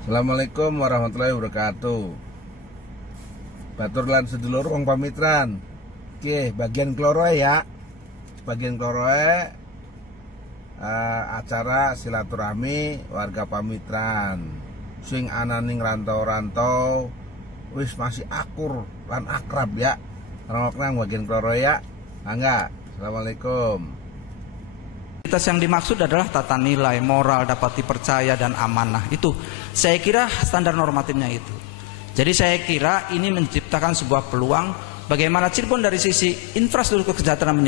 Assalamualaikum warahmatullahi wabarakatuh. Batur lan sedulur wong pamitran. Oke, bagian kloroe ya. Bagian kloroe acara silaturahmi warga pamitran. Sing ananing rantau-rantau wis masih akur lan akrab ya. Nang bagian kloroe ya. Mangga. Assalamualaikum. Yang dimaksud adalah tata nilai, moral, dapat dipercaya dan amanah. Itu saya kira standar normatifnya itu. Jadi saya kira ini menciptakan sebuah peluang bagaimana Cirebon dari sisi infrastruktur kesejahteraan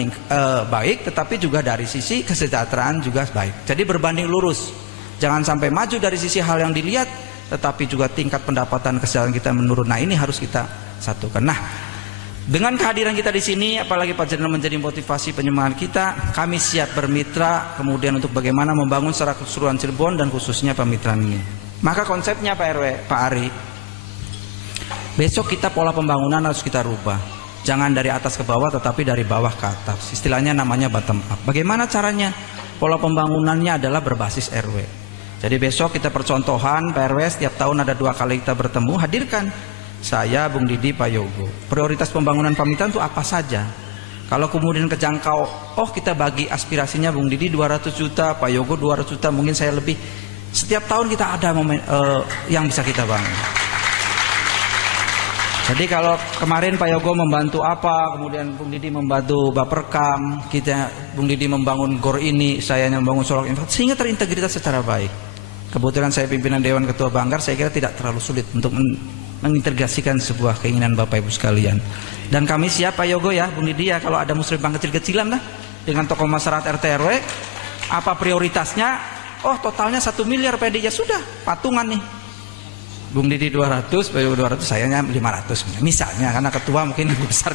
baik, tetapi juga dari sisi kesejahteraan juga baik. Jadi berbanding lurus. Jangan sampai maju dari sisi hal yang dilihat, tetapi juga tingkat pendapatan kesejahteraan kita menurun. Nah, ini harus kita satukan. Nah, dengan kehadiran kita di sini, apalagi Pak Jenderal menjadi motivasi penyemangat kita, kami siap bermitra kemudian untuk bagaimana membangun secara keseluruhan Cirebon dan khususnya pamitran ini. Maka konsepnya Pak RW, Pak Ari, besok kita pola pembangunan harus kita rubah. Jangan dari atas ke bawah, tetapi dari bawah ke atas. Istilahnya namanya bottom up. Bagaimana caranya? Pola pembangunannya adalah berbasis RW. Jadi besok kita percontohan Pak RW, setiap tahun ada 2 kali kita bertemu, hadirkan saya, Bung Didi, Pak Yogo. Prioritas pembangunan pamitran itu apa saja? Kalau kemudian kejangkau, oh kita bagi aspirasinya Bung Didi 200 juta, Pak Yogo 200 juta, mungkin saya lebih. Setiap tahun kita ada momen yang bisa kita bangun. Jadi kalau kemarin Pak Yogo membantu apa, kemudian Bung Didi membantu Baperkam, kita Bung Didi membangun GOR ini, saya yang membangun Solok Info, sehingga terintegritas secara baik. Kebetulan saya pimpinan Dewan Ketua Banggar, saya kira tidak terlalu sulit untuk mengintegrasikan sebuah keinginan Bapak Ibu sekalian. Dan kami siap Pak Yogo ya, Bung Didi ya, kalau ada muslimah kecil-kecilan lah dengan tokoh masyarakat RT RW, apa prioritasnya? Oh totalnya 1 miliar PD, ya sudah patungan nih. Bung Didi 200, Pak Yogo 200, sayanya 500 misalnya, karena ketua mungkin lebih besar.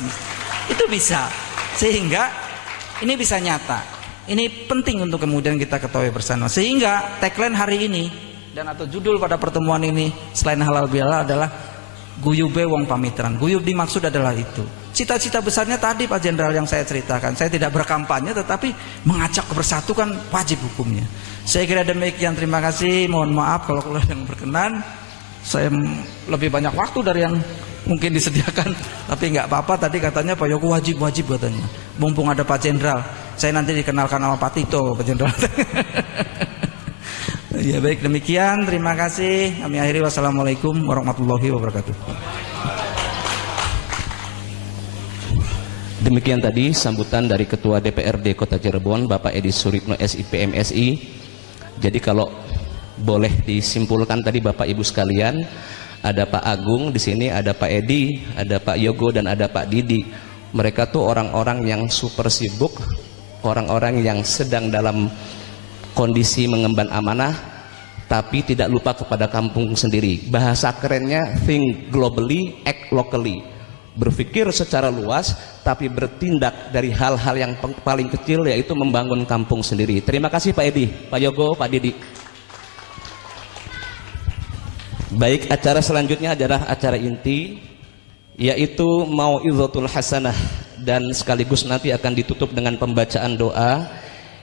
Itu bisa, sehingga ini bisa nyata. Ini penting untuk kemudian kita ketahui bersama. Sehingga tagline hari ini dan atau judul pada pertemuan ini selain halal bihalal adalah Guyube Wong Pamitran. Guyub dimaksud adalah itu. Cita-cita besarnya tadi Pak Jenderal yang saya ceritakan. Saya tidak berkampanye, tetapi mengajak bersatu kan wajib hukumnya. Saya kira demikian. Terima kasih. Mohon maaf kalau yang berkenan. Saya lebih banyak waktu dari yang mungkin disediakan, tapi nggak apa-apa. Tadi katanya Pak Yogo wajib katanya. Mumpung ada Pak Jenderal, saya nanti dikenalkan sama Pak Tito, Pak Jenderal. Ya baik, demikian, terima kasih. Kami akhiri, wassalamualaikum warahmatullahi wabarakatuh. Demikian tadi sambutan dari Ketua DPRD Kota Cirebon, Bapak Edi Suritno SIP MSI. Jadi kalau boleh disimpulkan tadi Bapak Ibu sekalian, ada Pak Agung di sini, ada Pak Edi, ada Pak Yogo dan ada Pak Didi. Mereka tuh orang-orang yang super sibuk, orang-orang yang sedang dalam kondisi mengemban amanah, tapi tidak lupa kepada kampung sendiri. Bahasa kerennya think globally, act locally. Berpikir secara luas, tapi bertindak dari hal-hal yang paling kecil, yaitu membangun kampung sendiri. Terima kasih Pak Edi, Pak Yogo, Pak Didi. Baik, acara selanjutnya adalah acara inti, yaitu Mau'izatul Hasanah, dan sekaligus nanti akan ditutup dengan pembacaan doa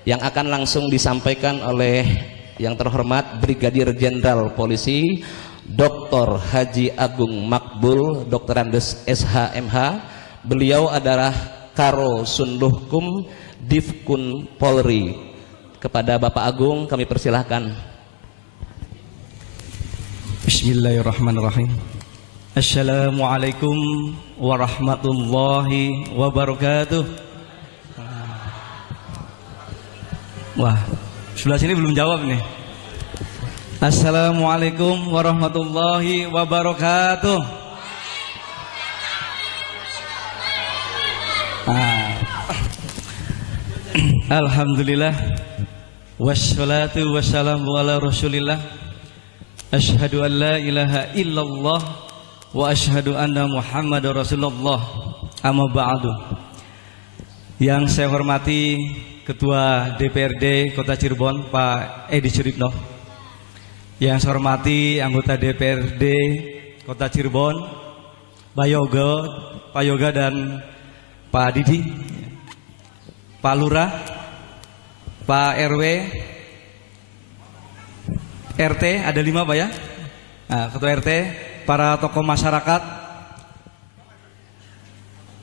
yang akan langsung disampaikan oleh yang terhormat Brigadir Jenderal Polisi Dr. Haji Agung Makbul, Dr. Andes SHMH. Beliau adalah Karo Sunduhkum Divkun Polri. Kepada Bapak Agung kami persilahkan. Bismillahirrahmanirrahim. Assalamualaikum warahmatullahi wabarakatuh. Wah, sebelah sini belum jawab nih. Assalamualaikum warahmatullahi wabarakatuh. Alhamdulillah, wassalatu wassalamu ala rasulillah. Asyhadu an la ilaha illallah wa asyhadu anna Muhammadar Rasulullah. Amma ba'du. Yang saya hormati Ketua DPRD Kota Cirebon Pak Edi Suritno, yang saya hormati anggota DPRD Kota Cirebon Pak Yoga dan Pak Didi, Pak Lurah, Pak RW, RT ada 5 Pak ya, Ketua RT, para tokoh masyarakat,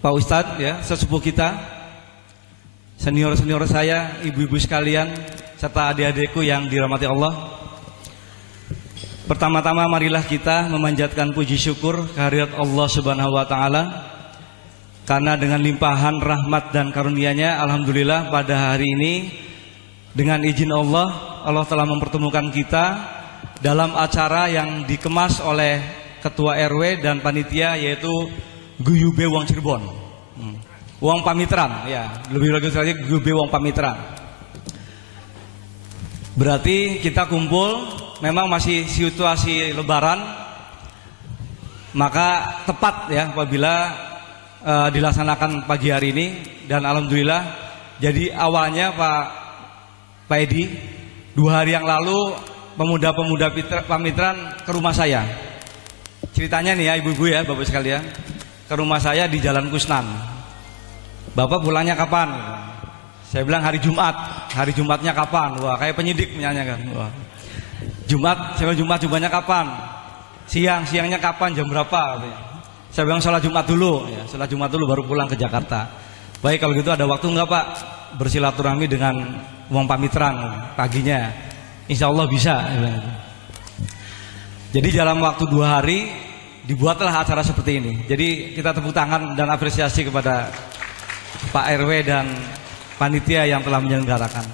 Pak Ustadz ya, sesepuh kita, senior-senior saya, ibu-ibu sekalian, serta adik-adikku yang dirahmati Allah. Pertama-tama marilah kita memanjatkan puji syukur kehadirat Allah Subhanahu wa taala, karena dengan limpahan rahmat dan karunia-Nya, alhamdulillah pada hari ini dengan izin Allah telah mempertemukan kita dalam acara yang dikemas oleh Ketua RW dan panitia, yaitu Guyube Wong Cirebon. Wong Pamitran ya, lebih lagi lagi Guyube Wong Pamitran. Berarti kita kumpul memang masih situasi lebaran, maka tepat ya apabila dilaksanakan pagi hari ini. Dan alhamdulillah, jadi awalnya Pak Edi 2 hari yang lalu pemuda-pemuda Pamitran ke rumah saya. Ceritanya nih ya ibu-ibu ya bapak sekalian, ke rumah saya di Jalan Kusnan. Bapak pulangnya kapan? Saya bilang hari Jumat. Hari Jumatnya kapan? Wah, kayak penyidik menyanyikan. Wah. Jumat, saya bilang Jumatnya kapan? Siangnya kapan? Jam berapa? Saya bilang sholat Jumat dulu, ya, sholat Jumat dulu baru pulang ke Jakarta. Baik, kalau gitu ada waktu enggak Pak bersilaturahmi dengan Wong Pamitran paginya? Insya Allah bisa. Jadi dalam waktu 2 hari dibuatlah acara seperti ini. Jadi kita tepuk tangan dan apresiasi kepada Pak RW dan panitia yang telah menyelenggarakan.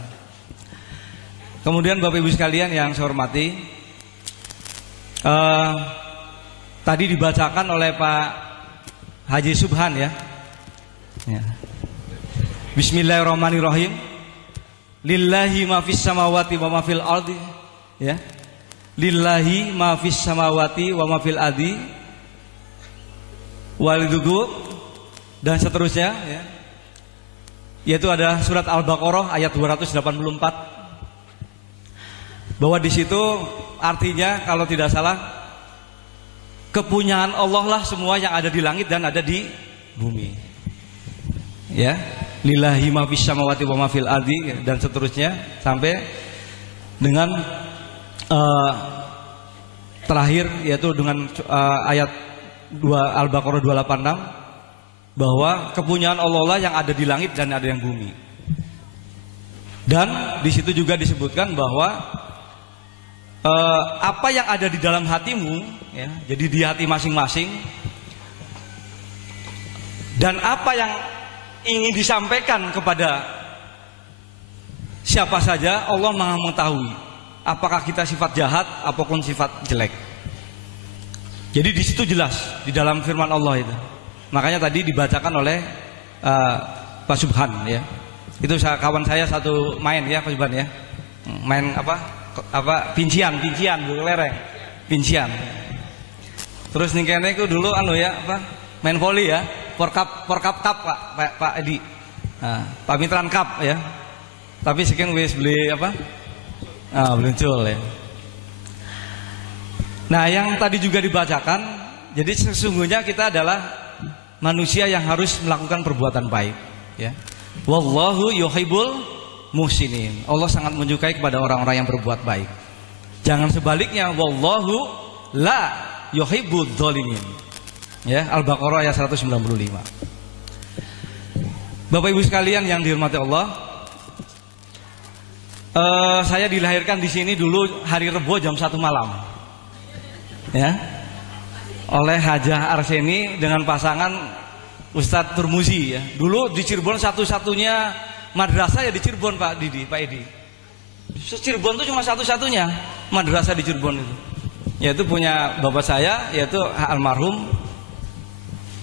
Kemudian Bapak Ibu sekalian yang saya hormati, tadi dibacakan oleh Pak Haji Subhan ya. Bismillahirrahmanirrahim. Lillahi ma fis samawati wa ma fil ardi ya. Lillahi ma fis samawati wa ma fil ardi walidugu dan seterusnya ya. Yaitu ada surat Al-Baqarah ayat 284. Bahwa di situ artinya kalau tidak salah kepunyaan Allah lah semua yang ada di langit dan ada di bumi. Ya, lillahi ma fis samawati wa ma fil ardi dan seterusnya sampai dengan terakhir yaitu dengan ayat 2 Al-Baqarah 286 bahwa kepunyaan Allah lah yang ada di langit dan ada yang bumi. Dan di situ juga disebutkan bahwa apa yang ada di dalam hatimu ya, jadi di hati masing-masing, dan apa yang ingin disampaikan kepada siapa saja, Allah Maha mengetahui apakah kita sifat jahat apapun sifat jelek. Jadi di situ jelas di dalam firman Allah itu. Makanya tadi dibacakan oleh Pak Subhan ya. Itu kawan saya satu main ya Pak Subhan ya. Main apa pincian bukan lereng. Pincian. Terus nih kayaknya itu dulu ya main volley ya. Porkap Cup Pak Edi. Nah, Pamitran Cup ya. Tapi sekian wis beli beluncul ya. Nah, yang tadi juga dibacakan, jadi sesungguhnya kita adalah manusia yang harus melakukan perbuatan baik ya. Wallahu yuhibbul muhsinin. Allah sangat menyukai kepada orang-orang yang berbuat baik. Jangan sebaliknya, wallahu la yuhibbudz dzalimin. Ya, Al-Baqarah ayat 195. Bapak Ibu sekalian yang dihormati Allah, saya dilahirkan di sini dulu hari Rebo jam 1 malam. Ya. Oleh Hajah Arseni dengan pasangan Ustadz Turmuzi ya. Dulu di Cirebon satu-satunya madrasah ya di Cirebon Pak Edi. Cirebon itu cuma satu-satunya madrasah di Cirebon itu. Yaitu punya bapak saya, yaitu almarhum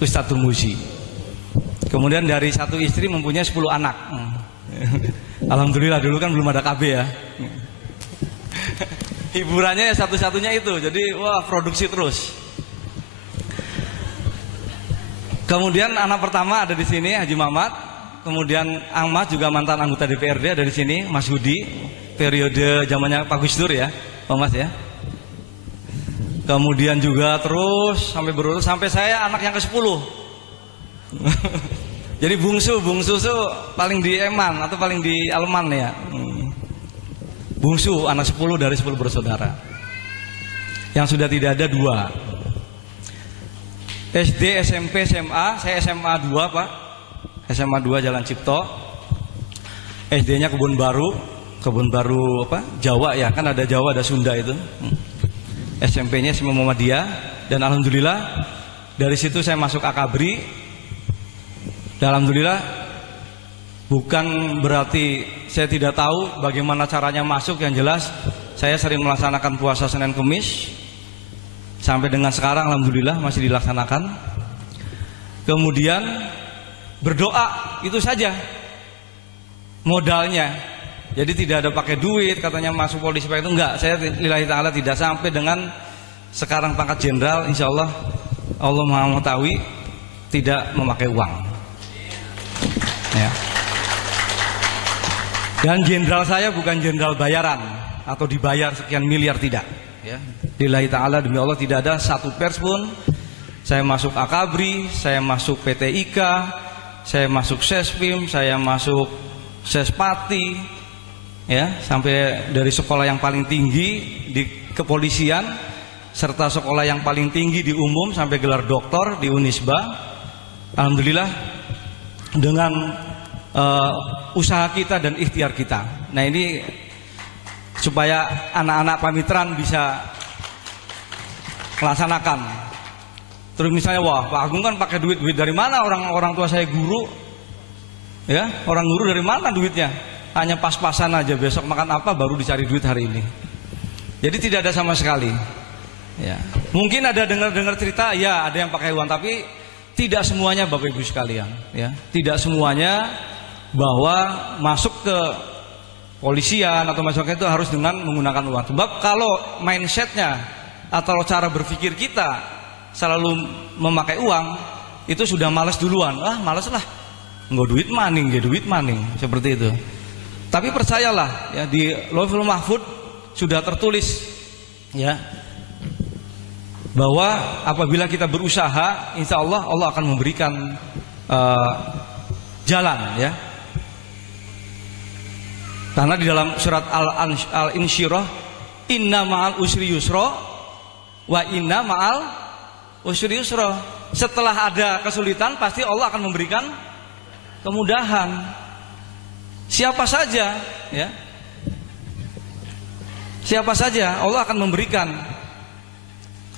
Ustadz Turmuzi. Kemudian dari satu istri mempunyai 10 anak. Alhamdulillah dulu kan belum ada KB ya. Hiburannya ya satu-satunya itu. Jadi wah produksi terus. Kemudian anak pertama ada di sini Haji Mamat, kemudian Ahmad juga mantan anggota DPRD ada di sini, Mas Hudi periode zamannya Pak Gus Dur ya, Pak Mas ya. Kemudian juga terus sampai berurut sampai saya anak yang ke-10. Jadi bungsu paling di Eman atau paling di Alman ya. Bungsu anak 10 dari 10 bersaudara. Yang sudah tidak ada 2. SD, SMP, SMA, saya SMA 2 Pak, SMA 2 Jalan Cipto. SD-nya Kebun Baru apa? Jawa ya, kan ada Jawa ada Sunda itu. SMP-nya SMA Muhammadiyah, dan alhamdulillah dari situ saya masuk Akabri. Dan alhamdulillah bukan berarti saya tidak tahu bagaimana caranya masuk, yang jelas saya sering melaksanakan puasa Senin Kemis. Sampai dengan sekarang alhamdulillah masih dilaksanakan. Kemudian berdoa, itu saja modalnya. Jadi tidak ada pakai duit, katanya masuk polisi pakai itu enggak. Saya lillahi ta'ala tidak, sampai dengan sekarang pangkat jenderal, insya Allah Allah Maha mengetahui, tidak memakai uang ya. Dan jenderal saya bukan jenderal bayaran atau dibayar sekian miliar, tidak ya. Lillahi ta'ala, demi Allah tidak ada satu pers pun. Saya masuk Akabri, saya masuk PT IKA, saya masuk Sespim, saya masuk Sespati ya, sampai dari sekolah yang paling tinggi di kepolisian serta sekolah yang paling tinggi di umum sampai gelar doktor di Unisba. Alhamdulillah dengan usaha kita dan ikhtiar kita. Nah, ini supaya anak-anak Pamitran bisa melaksanakan. Terus misalnya, wah Pak Agung kan pakai duit dari mana? Orang tua saya guru, ya, orang guru dari mana duitnya? Hanya pas-pasan aja, besok makan apa baru dicari duit hari ini. Jadi tidak ada sama sekali. Ya, mungkin ada dengar cerita, ya ada yang pakai uang, tapi tidak semuanya Bapak Ibu sekalian. Ya, tidak semuanya bahwa masuk ke polisian atau masyarakat itu harus dengan menggunakan uang. Sebab kalau mindsetnya atau cara berpikir kita selalu memakai uang, itu sudah malas duluan. Ah, malas lah, nggak duit maning, seperti itu. Tapi percayalah ya, di Lauhul Mahfuz sudah tertulis ya, bahwa apabila kita berusaha, insya Allah Allah akan memberikan jalan ya. Karena di dalam surat Al-Insyirah, inna ma'al usri yusra wa inna ma'al usri yusra. Setelah ada kesulitan pasti Allah akan memberikan kemudahan. Siapa saja ya, siapa saja Allah akan memberikan.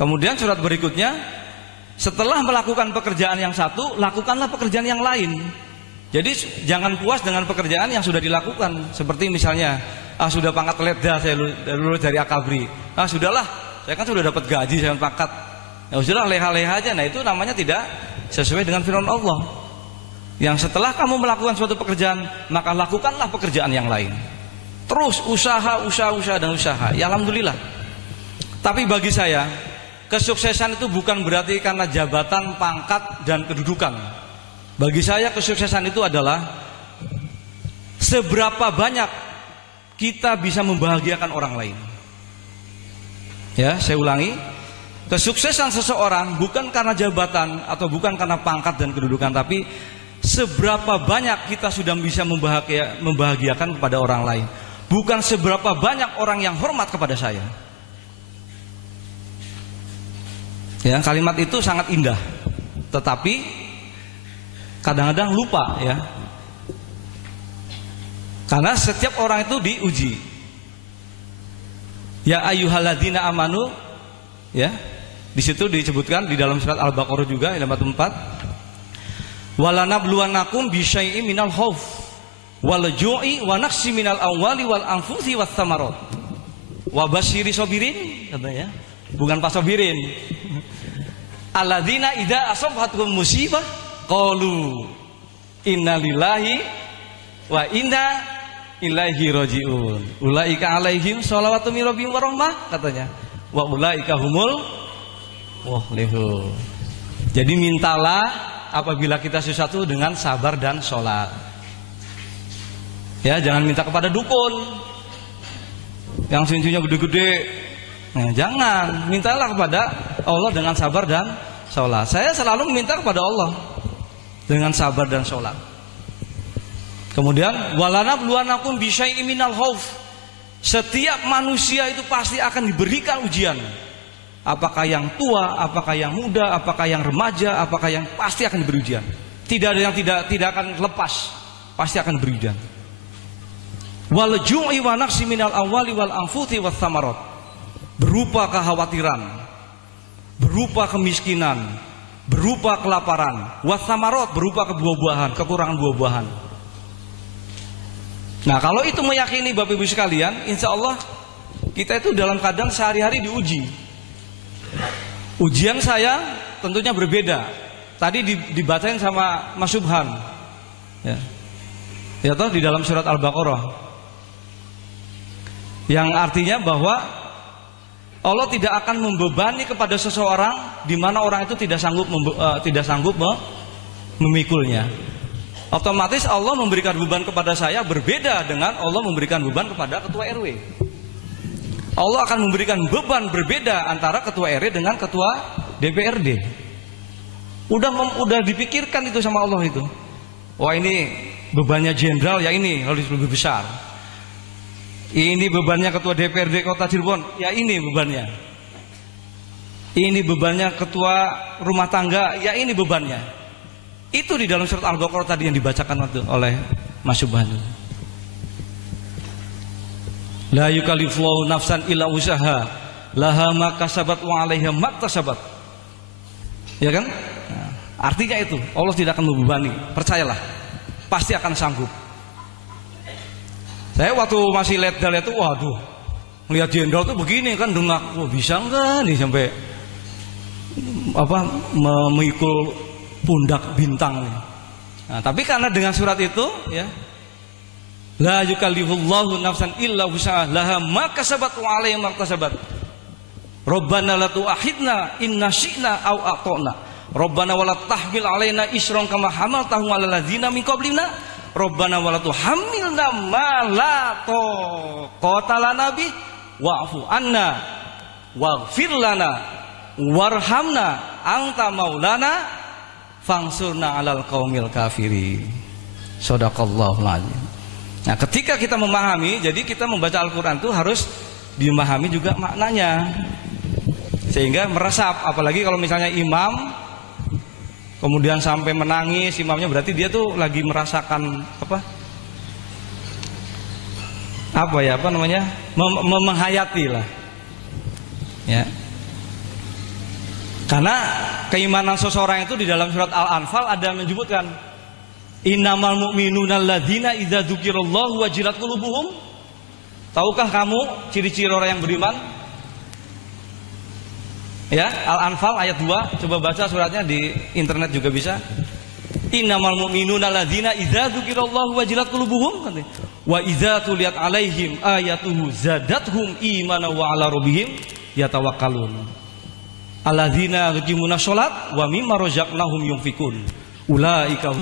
Kemudian surat berikutnya, setelah melakukan pekerjaan yang satu, lakukanlah pekerjaan yang lain. Jadi jangan puas dengan pekerjaan yang sudah dilakukan. Seperti misalnya, sudah pangkat letda saya lulus dari Akabri. Sudahlah, saya kan sudah dapat gaji, saya pangkat. Ya sudahlah, leha-leha aja. Nah, itu namanya tidak sesuai dengan firman Allah. Yang setelah kamu melakukan suatu pekerjaan, maka lakukanlah pekerjaan yang lain. Terus usaha dan usaha. Ya alhamdulillah. Tapi bagi saya, kesuksesan itu bukan berarti karena jabatan, pangkat, dan kedudukan. Bagi saya kesuksesan itu adalah seberapa banyak kita bisa membahagiakan orang lain. Ya, saya ulangi. Kesuksesan seseorang bukan karena jabatan atau bukan karena pangkat dan kedudukan, tapi seberapa banyak kita sudah bisa membahagiakan kepada orang lain. Bukan seberapa banyak orang yang hormat kepada saya. Ya, kalimat itu sangat indah, tetapi kadang-kadang lupa ya. Karena setiap orang itu diuji. Ya ayyuhalladzina amanu, ya. Di situ disebutkan di dalam surat Al-Baqarah juga ayat 44. Walanabluwannakum bisyai'im minal khauf wal ju'i wa naqsi minal amwali wal anfusi was thamarat. Wa basyiri sabirin, katanya. Bukan pasobirin. Alladzina idza asabatuhum musibah qalu innalillahi wa inna ilaihi rajiun. Ulaika alaihim shalawatu mir rabbihim wa rahmah, katanya. Wa ulaika humul muhlihun. Jadi mintalah apabila kita sesuatu dengan sabar dan sholat. Ya, jangan minta kepada dukun yang cincinnya gede-gede. Nah, jangan, mintalah kepada Allah dengan sabar dan sholat. Saya selalu meminta kepada Allah dengan sabar dan sholat. Kemudian walanabluwannakum bisyai'im minal khauf. Setiap manusia itu pasti akan diberikan ujian. apakah yang tua, apakah yang muda, apakah yang remaja, apakah yang pasti akan diberi ujian. Tidak ada yang tidak akan lepas, pasti akan diberi ujian. Wal ju'i wa naqsi minal awwali wal anfuthi wath thamarat. Berupa kekhawatiran, berupa kemiskinan, berupa kelaparan, wath thamarat, berupa kebuah-buahan, kekurangan buah-buahan. Nah, kalau itu meyakini Bapak Ibu sekalian, insya Allah kita itu dalam keadaan sehari-hari diuji. Ujian saya tentunya berbeda. Tadi dibacain sama Mas Subhan, ya toh di dalam surat Al-Baqarah, yang artinya bahwa Allah tidak akan membebani kepada seseorang di mana orang itu tidak sanggup memikulnya. Otomatis Allah memberikan beban kepada saya berbeda dengan Allah memberikan beban kepada ketua RW. Allah akan memberikan beban berbeda antara ketua RW dengan ketua DPRD. Udah dipikirkan itu sama Allah itu. Wah, ini bebannya jenderal, ya ini harus lebih besar. Ini bebannya ketua DPRD Kota Cirebon, ya ini bebannya. Ini bebannya ketua rumah tangga, ya ini bebannya. Itu di dalam surat Al-Baqarah tadi yang dibacakan oleh Mas Subhan. La yukallifullahu nafsan illa usaha laha ma kasabat wa 'alaiha ma iktasabat. Ya kan? Nah, artinya itu Allah tidak akan membebani, percayalah, pasti akan sanggup. Saya waktu masih letdal itu, waduh, melihat jenderal tuh begini kan, dengak, wah bisa enggak nih sampai memikul pundak bintang nih. Nah, tapi karena dengan surat itu, ya, la yukallifullahu nafsan illa wus'aha laha ma kasabat wa 'alaiha ma iktasabat. Rabbana la tu'akhidna in nasyina aw aqta'na. Rabbana wa la tahmil 'alaina isran kama hamaltahu 'alal ladzina min qablina. Rabbana wa la tuhammilna ma la taqata lana bih wa'fu anna waghfir lana warhamna anta maulana fangsurna 'alal qaumil kafirin. Shadaqallahul azim. Nah, ketika kita memahami, jadi kita membaca Al-Quran itu harus dimahami juga maknanya, sehingga meresap. Apalagi kalau misalnya imam kemudian sampai menangis, imamnya berarti dia tuh lagi merasakan menghayati lah, ya. Karena keimanan seseorang itu di dalam surat Al-Anfal ada menyebutkan innamal mu'minuna alladzina idza dzukirallahu wajilat qulubuhum. Tahukah kamu ciri-ciri orang yang beriman? Ya, Al-Anfal ayat 2, coba baca suratnya di internet juga bisa. Innamal mu'minuna alladzina idza dzukirallahu wajilat qulubuhum wa idza tuliyat alaihim ayatuhu zadathum imanan wa ala rabbihim yatawakkalun. Alladzina yuqimuna sholat wa mimma razaqnahum yunfikun. Ulaika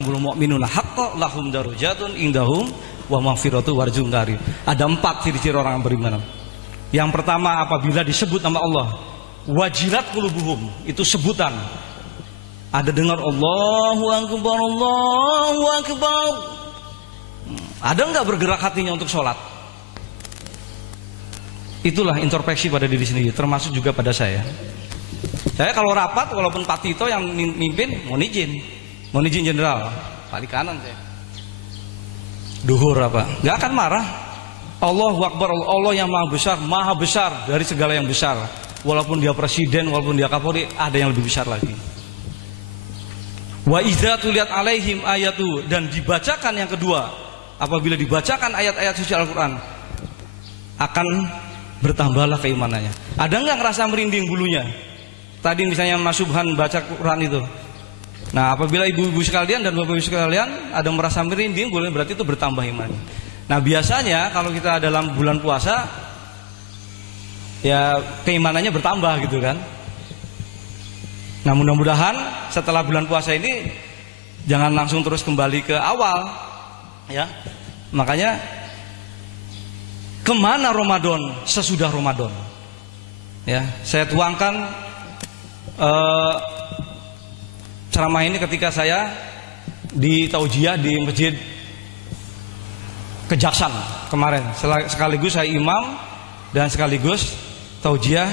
humul mu'minuna haqqan lahum darajatun indahum wa maghfiratu warjun karim. Ada 4 ciri-ciri orang yang beriman. Yang pertama, apabila disebut nama Allah, wajilat qulubuhum, itu sebutan. Ada dengar Allahu akbar, Allahu akbar. Ada enggak bergerak hatinya untuk sholat? Itulah introspeksi pada diri sendiri, termasuk juga pada saya. Saya kalau rapat, walaupun Pak Tito yang mimpin, mohon izin jenderal, paling kanan saya. Duhur apa? Nggak akan marah. Allahu Akbar, Allah yang maha besar dari segala yang besar. Walaupun dia presiden, walaupun dia kapolri, ada yang lebih besar lagi. Wa idza tuliyat alaihim ayatu, dan dibacakan yang kedua, apabila dibacakan ayat-ayat suci Al-Quran, akan bertambahlah keimanannya. Ada nggak ngerasa merinding bulunya? Tadi misalnya Mas Subhan baca Quran itu. Nah, apabila ibu-ibu sekalian dan bapak-ibu sekalian ada merasa merinding, berarti itu bertambah imannya. Nah, biasanya kalau kita dalam bulan puasa, ya keimanannya bertambah gitu kan. Nah, mudah-mudahan setelah bulan puasa ini jangan langsung terus kembali ke awal, ya. Makanya kemana Ramadan sesudah Ramadan? Ya, saya tuangkan ceramah ini ketika saya di Taujiah di Masjid Kejaksan kemarin. Sekaligus saya imam dan sekaligus Taujiah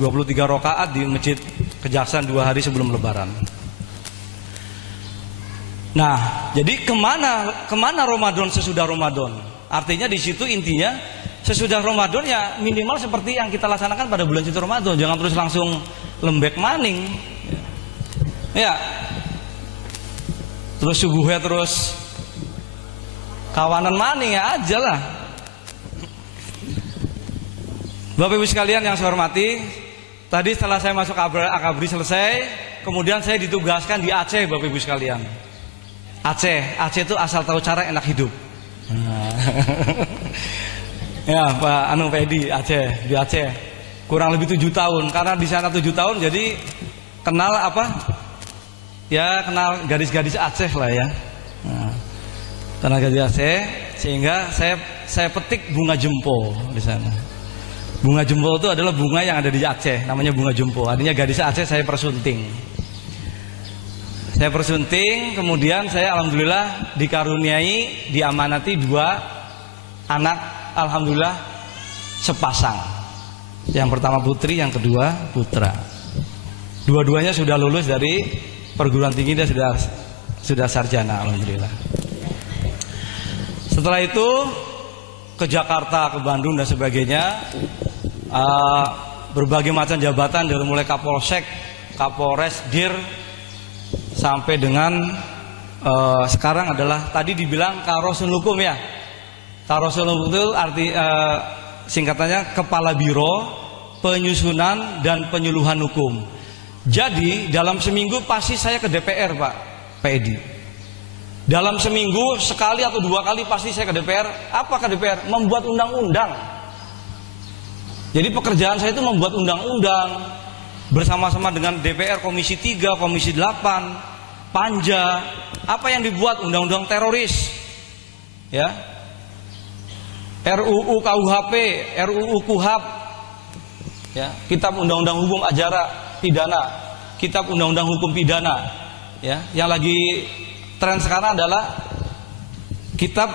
23 rakaat di Masjid Kejaksaan 2 hari sebelum Lebaran. Nah, jadi kemana Ramadan sesudah Ramadan? Artinya di situ intinya sesudah Ramadan ya minimal seperti yang kita laksanakan pada bulan suci Ramadan. Jangan terus langsung lembek maning. Ya. Terus subuhnya terus kawanan maning ya aja lah. Bapak Ibu sekalian yang saya hormati, tadi setelah saya masuk Akabri selesai, kemudian saya ditugaskan di Aceh, Bapak Ibu sekalian. Aceh itu asal tahu cara enak hidup. Ya Pak Edi Aceh, di Aceh kurang lebih 7 tahun. Karena di sana 7 tahun jadi kenal apa? Ya kenal gadis-gadis Aceh lah ya. Kenal gadis Aceh, sehingga saya petik bunga jempo di sana. Bunga jempo itu adalah bunga yang ada di Aceh, namanya bunga jempo. Artinya gadis Aceh saya persunting. Saya persunting, kemudian saya alhamdulillah dikaruniai, diamanati 2 anak, alhamdulillah sepasang. Yang pertama putri, yang kedua putra. Dua-duanya sudah lulus dari perguruan tinggi dan sudah sarjana, alhamdulillah. Setelah itu ke Jakarta, ke Bandung dan sebagainya, berbagai macam jabatan dari mulai Kapolsek, Kapolres, Dir, sampai dengan sekarang adalah tadi dibilang Karosul Hukum ya. Karosul Hukum itu singkatannya Kepala Biro Penyusunan dan Penyuluhan Hukum. Jadi dalam seminggu pasti saya ke DPR Pak Edi. Dalam seminggu sekali atau 2 kali pasti saya ke DPR. Apa ke DPR? Membuat undang-undang. Jadi pekerjaan saya itu membuat undang-undang bersama-sama dengan DPR, Komisi 3, Komisi 8, Panja. Apa yang dibuat? Undang-undang teroris, ya, RUU KUHP, RUU KUHAP, ya, Kitab Undang-Undang Hukum Acara Pidana, Kitab Undang-Undang Hukum Pidana, ya. Yang lagi tren sekarang adalah kitab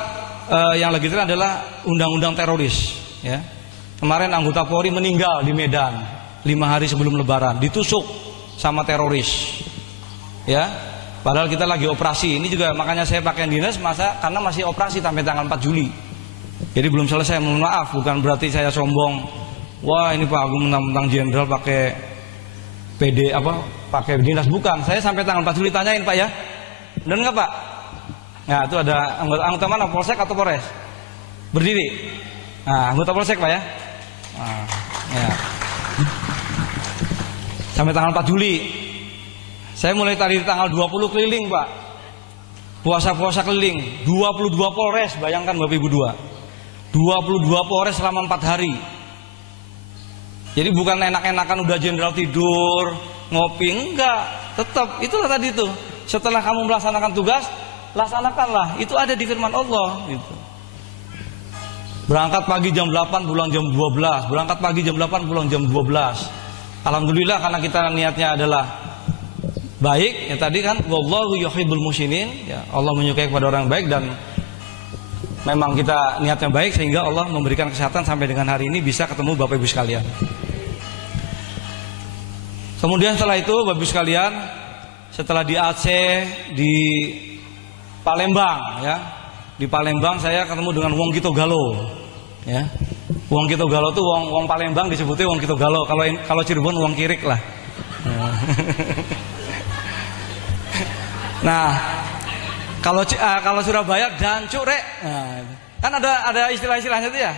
yang lagi tren adalah Undang-Undang Teroris, ya. Kemarin anggota Polri meninggal di Medan 5 hari sebelum Lebaran, ditusuk sama teroris, ya. Padahal kita lagi operasi. Ini juga makanya saya pakai dinas karena masih operasi sampai tanggal 4 Juli. Jadi belum selesai. Mohon maaf, bukan berarti saya sombong. Wah ini Pak Agung mentang-mentang jenderal pakai PD pakai dinas, bukan. Saya sampai tanggal 4 Juli tanyain Pak ya. Dan enggak Pak? Nah itu ada anggota mana? Polsek atau Polres? Berdiri. Nah anggota Polsek Pak ya. Nah, ya. Sampai tanggal 4 Juli. Saya mulai tadi tanggal 20 keliling Pak. Puasa-puasa keliling 22 Polres, bayangkan Bapak Ibu 22 Polres selama 4 hari. Jadi bukan enak-enakan udah jenderal tidur, ngopi, enggak. Tetap, itulah tadi itu. Setelah kamu melaksanakan tugas, laksanakanlah. Itu ada di firman Allah gitu. Berangkat pagi jam 8, pulang jam 12. Berangkat pagi jam 8, pulang jam 12. Alhamdulillah karena kita niatnya adalah baik, ya tadi kan wallahu yuhibbul muhsinin, ya Allah menyukai kepada orang baik, dan memang kita niatnya baik sehingga Allah memberikan kesehatan sampai dengan hari ini bisa ketemu Bapak Ibu sekalian. Kemudian setelah itu Bapak Ibu sekalian, setelah di Aceh, di Palembang, ya di Palembang saya ketemu dengan Wong Kito Galo, ya. Wong Kito Galo itu wong Palembang disebutnya Wong Kito Galo. Kalau Cirebon Wong Kirik lah. Nah, kalau Surabaya dancuk rek. Nah, kan ada istilah-istilahnya itu ya.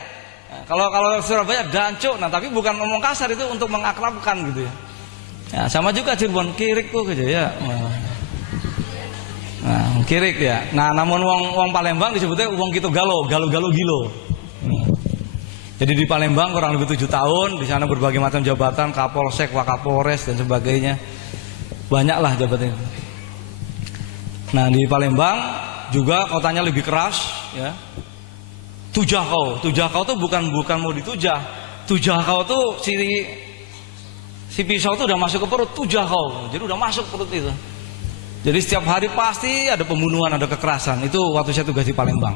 Nah, kalau Surabaya dancuk, nah tapi bukan ngomong kasar, itu untuk mengakrabkan gitu ya. Ya sama juga Cirebon kirik tuh gitu ya. Nah, kirik ya. Nah, namun wong Palembang disebutnya Wong Kito Galo, galo-galo gilo. Jadi di Palembang kurang lebih 7 tahun, di sana berbagai macam jabatan, Kapolsek, Wakapolres dan sebagainya. Banyaklah jabatan itu. Nah, di Palembang juga kotanya lebih keras, ya. Tujakau tuh bukan mau ditujah. Tujakau tuh si pisau tuh udah masuk ke perut, tujakau. Jadi udah masuk perut itu. Jadi setiap hari pasti ada pembunuhan, ada kekerasan. Itu waktu saya tugas di Palembang.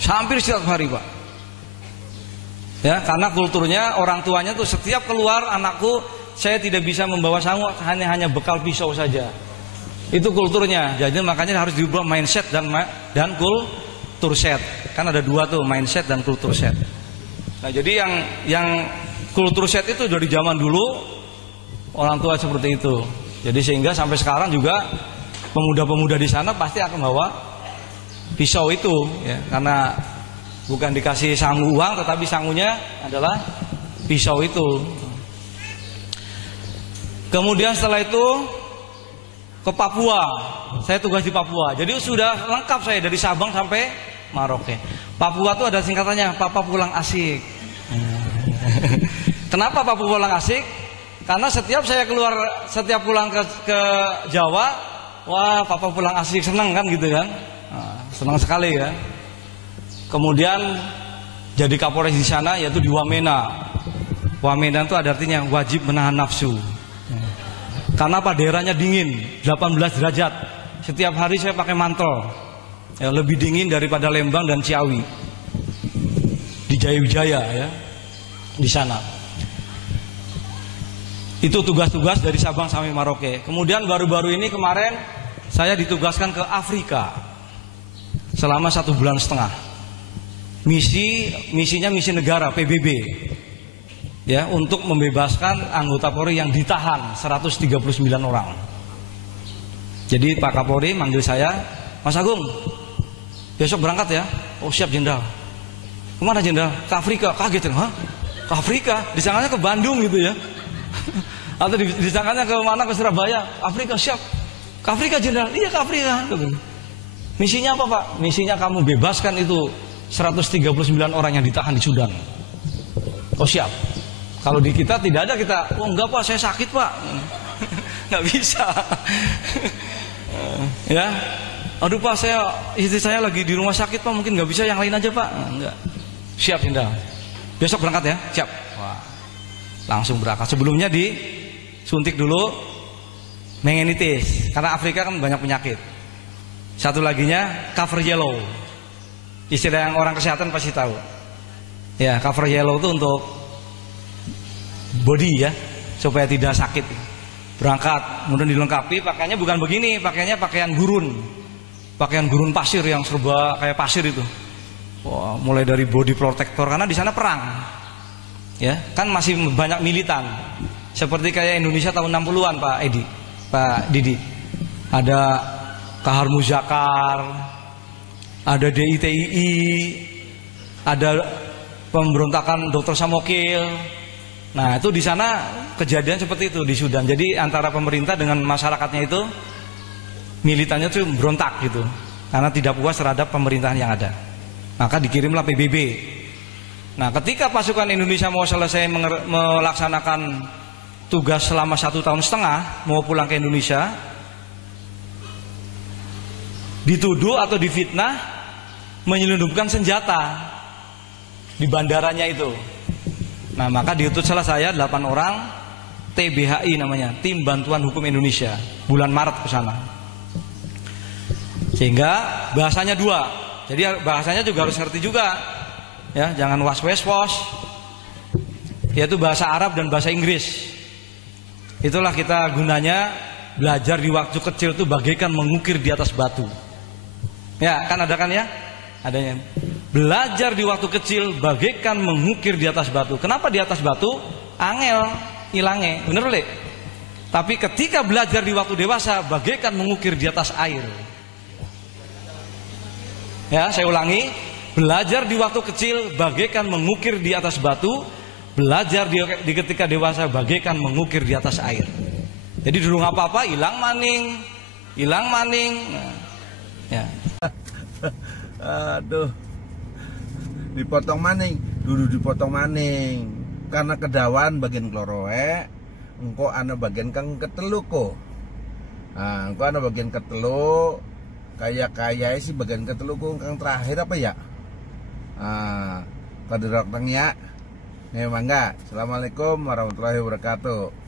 Hampir setiap hari, Pak. Ya, karena kulturnya orang tuanya tuh setiap keluar, anakku saya tidak bisa membawa sangu, hanya bekal pisau saja. Itu kulturnya. Jadi makanya harus diubah mindset dan kultur set. Kan ada dua tuh, mindset dan kultur set. Nah, jadi yang kultur set itu dari zaman dulu orang tua seperti itu. Jadi sehingga sampai sekarang juga pemuda-pemuda di sana pasti akan bawa pisau itu, ya, karena bukan dikasih sangu uang, tetapi sangunya adalah pisau itu. Kemudian setelah itu ke Papua. Saya tugas di Papua. Jadi sudah lengkap saya dari Sabang sampai Merauke. Papua itu ada singkatannya, Papa Pulang Asik. Kenapa Papa Pulang Asik? Karena setiap pulang ke Jawa, wah Papa Pulang Asik, senang kan gitu kan? Nah, senang sekali ya. Kemudian jadi Kapolres di sana, yaitu di Wamena. Wamena itu ada artinya wajib menahan nafsu. Karena apa? Daerahnya dingin, 18 derajat. Setiap hari saya pakai mantel, ya, lebih dingin daripada Lembang dan Ciawi. Di Jaya-Wijaya ya, di sana. Itu tugas-tugas dari Sabang sampai Merauke. Kemudian baru-baru ini kemarin saya ditugaskan ke Afrika selama 1,5 bulan. Misinya misi negara PBB, ya, untuk membebaskan anggota Polri yang ditahan 139 orang. Jadi Pak Kapolri manggil saya, Mas Agung, besok berangkat ya. Oh siap Jenderal. Kemana Jenderal? Ke Afrika. Kaget kan? Hah? Ke Afrika? Disangkanya ke Bandung gitu ya. Atau disangkanya ke mana? Ke Surabaya. Afrika, siap. Ke Afrika Jenderal. Iya ke Afrika. Misinya apa Pak? Misinya kamu bebaskan itu 139 orang yang ditahan di Sudan. Oh siap. Kalau di kita tidak ada, kita, oh enggak Pak, saya sakit Pak. Nggak bisa. Ya, aduh Pak, istri saya lagi di rumah sakit Pak, mungkin nggak bisa, yang lain aja Pak. Enggak. Siap Jenderal. Besok berangkat ya. Siap. Wah, langsung berangkat. Sebelumnya disuntik dulu meningitis, karena Afrika kan banyak penyakit. Satu laginya cover yellow. Istilah yang orang kesehatan pasti tahu. Ya, cover yellow itu untuk body ya, supaya tidak sakit. Berangkat, kemudian dilengkapi pakaiannya bukan begini, pakaiannya pakaian gurun pasir yang serba kayak pasir itu. Wah, mulai dari body protector, karena di sana perang. Ya, kan masih banyak militan. Seperti kayak Indonesia tahun 60-an Pak Didi. Ada Kahar Muzakar, ada DITII, ada pemberontakan Dr. Samokil. Nah, itu di sana kejadian seperti itu di Sudan. Jadi antara pemerintah dengan masyarakatnya itu, militannya itu berontak gitu, karena tidak puas terhadap pemerintahan yang ada. Maka dikirimlah PBB. Nah, ketika pasukan Indonesia mau selesai melaksanakan tugas selama 1,5 tahun, mau pulang ke Indonesia, dituduh atau difitnah menyelundupkan senjata di bandaranya itu. Nah, maka diutuslah saya 8 orang, TBHI namanya, Tim Bantuan Hukum Indonesia, bulan Maret ke sana. Sehingga bahasanya 2. Jadi bahasanya juga harus ngerti juga. Ya, jangan was-was, yaitu bahasa Arab dan bahasa Inggris. Itulah kita gunanya belajar di waktu kecil itu bagaikan mengukir di atas batu. Ya, kan ada kan ya? Adanya. Belajar di waktu kecil bagaikan mengukir di atas batu. Kenapa di atas batu? Angel hilangnya, bener Le? Tapi ketika belajar di waktu dewasa bagaikan mengukir di atas air. Ya, saya ulangi. Belajar di waktu kecil bagaikan mengukir di atas batu. Belajar di ketika dewasa bagaikan mengukir di atas air. Jadi dulu nggak apa-apa, hilang maning. Nah, ya. Aduh, dipotong maning, dulu dipotong maning, karena kedawan bagian kloroe, engko ana bagian kang ketelu ko. Nah, engko ana bagian ketelu, kayak sih bagian ketelu ko kang terakhir apa ya? Pada ya. Nih mangga. Assalamualaikum warahmatullahi wabarakatuh.